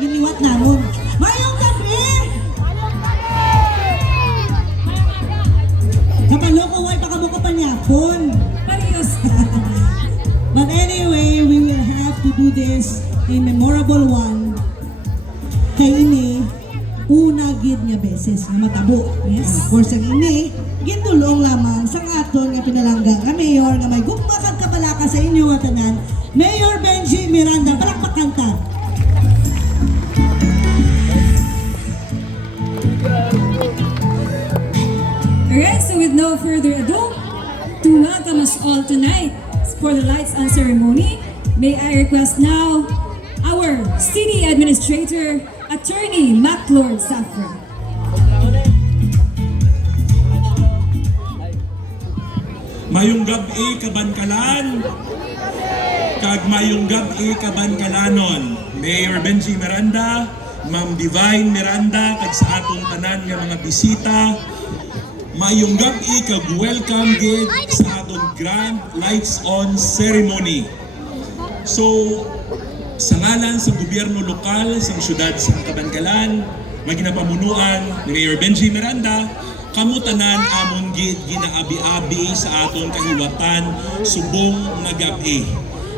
giniwat namon. Mayong gabi! Kapaloko, way pakabuka pa niyapon. Parehas. But anyway, we will have to do this in memorable one. Kay ini, una gid nga beses nga matabo. Yes. Of course, ang ini, gindulong lamang sa aton nga pinalangga nga mayor nga may gugma kag kabalaka sa inyo nga tanan, Mayor Benji Miranda. Palakpakan ta. Alright, so with no further ado, to welcome us all tonight for the lights on ceremony, may I request now our City Administrator, Attorney MacLord Zafra. Mayong gabi kabankalan, kag mayong gabi kabankalanon. Mayor Benji Miranda, Ma'am Divine Miranda, kag sa atong tanan nga mga bisita. Mayong gabi kag welcome gid sa atong Grand Lights On Ceremony. So, sa ngalan sa gobyerno lokal sa syudad sa Kabankalan, maginapamunuan ni Mayor Benji Miranda, kamutanan amon gid ginaabi-abi sa aton kahiwatan subong nga gabi.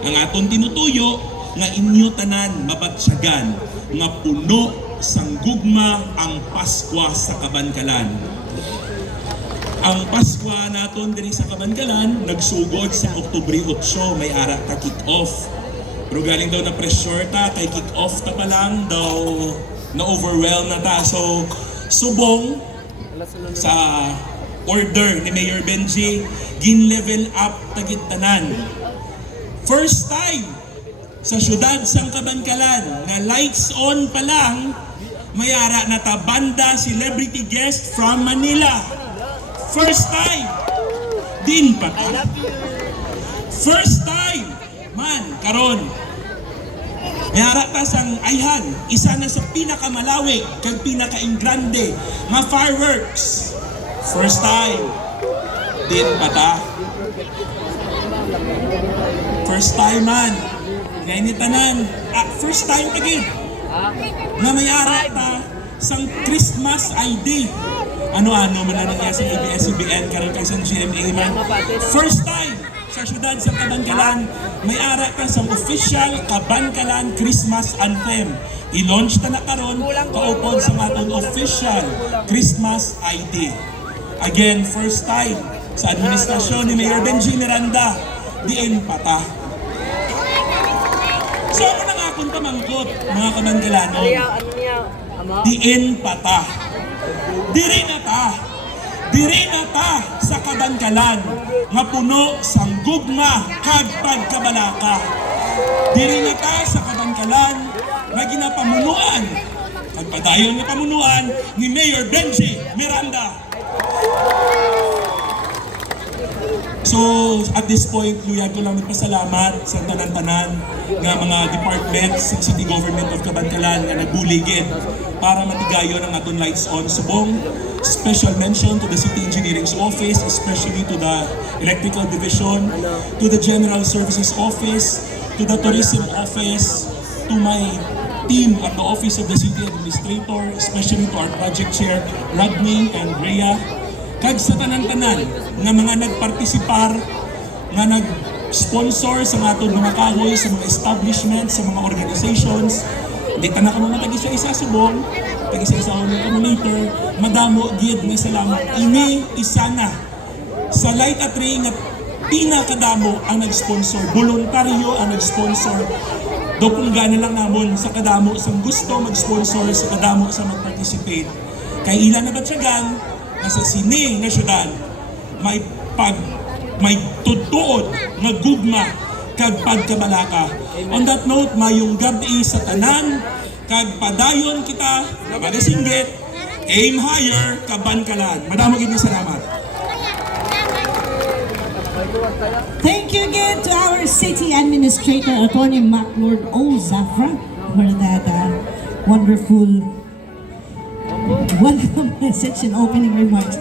Ang aton tinutuyo nga inyo tanan mabatsyagan nga puno sang gugma ang Paskwa sa Kabankalan. Ang Paskwa naton diri sa Kabankalan nagsugod sa Oktubre 8, may ara ka kick-off. Pero galing daw na pressure ta kay kick-off ta pa lang daw na overwhelm na ta. So subong sa order ni Mayor Benji, gin-level up tagit tanan. First time sa syudad sang Kabankalan na lights on pa lang, mayara na ta banda celebrity guest from Manila. First time. Din pa ta. First time. Man, karon. Mayara ta sang ayhan, isa na sa pinakamalawig kag pinaka-ingrande nga fireworks. First time. Din pa ta. First time man. Ngayon tanan. First time again. Nga mayara ta sang Christmas ID. Ano-ano man na nangyari sa ABS-CBN karon kay sa GMA man. First time sa syudad sa Kabankalan, may ara ka sa official Kabankalan Christmas Anthem. I-launch ta na karon kaupod sa aton official Christmas ID. Again, first time sa administrasyon ni Mayor Benji Miranda, diin pata. So ano na nga akong pamangkot, mga Kabanggalanon? Diin pata. Diri na ta sa Kabankalan nga puno sang gugma kag pagkabalaka. Diri na ta sa Kabankalan nga ginapamunuan kag padayon nga pamunuan ni Mayor Benji Miranda. So at this point, luyag ko lang nagpasalamat sa tanan-tanan nga mga departments sa City Government of Kabankalan nga nagbuligid para matigayon ang aton lights on subong. Special mention to the City Engineering's Office, especially to the Electrical Division, to the General Services Office, to the Tourism Office, to my team at the Office of the City Administrator, especially to our Project Chair, Rodney and Rhea, kag sa tanan-tanan nga mga nagpartisipar, nga nag-sponsor sa aton mga kahoy, sa mga establishments, sa mga organizations. Hindi ta na kamo matag-isa-isa subong, tag-isa-isa ng communicator, madamo gid may salamat. Ini isa na sa light at ring nga pinakadamo ang nag-sponsor, voluntaryo ang nag-sponsor. Do kung gana lang namon sa kadamo sa gusto mag-sponsor, sa kadamo sa mag-participate. Kay ilan na batyagan nga sa sini nga syudad may tutuod nga gugma kag pagkabalaka. On that note, mayong gabi sa tanan kag padayon kita na magasinggit, aim higher, Kabankalan. Madamo gid salamat. Thank you again to our City Administrator, Attorney MacLord O. Zafra, for that wonderful welcome message and opening remarks.